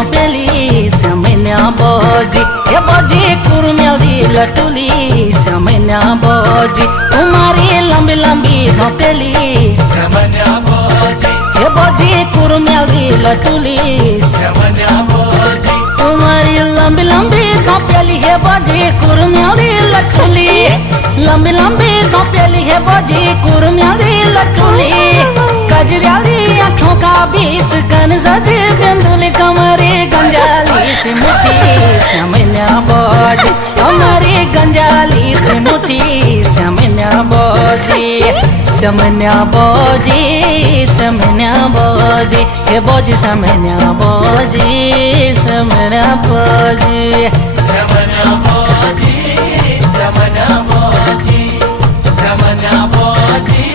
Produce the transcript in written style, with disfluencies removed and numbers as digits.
घोपेली समन्या बोजी हे बोजी कुरमेली लटुली समन्या बोजी तुम्हारी लंबी लंबी घोपेली समन्या बोजी हे बोजी कुरमेली लटुली समन्या बोजी तुम्हारी लंबी लंबी घोपेली हे बोजी कुरमेली लटुली लंबी लंबी घोपेली हे बोजी कुरमेली लटुली गजराली आँखों का बीच कन सजे बिंदुली कमरे गंजाली से मुठी समन्या बोजी हमारी गंजाली से मुठी समन्या बोजी समन्या बोजी समन्या बोजी हे बोजी समन्या बोजी समन्या बोजी समन्या बोजी समन्या बोजी समन्या बोजी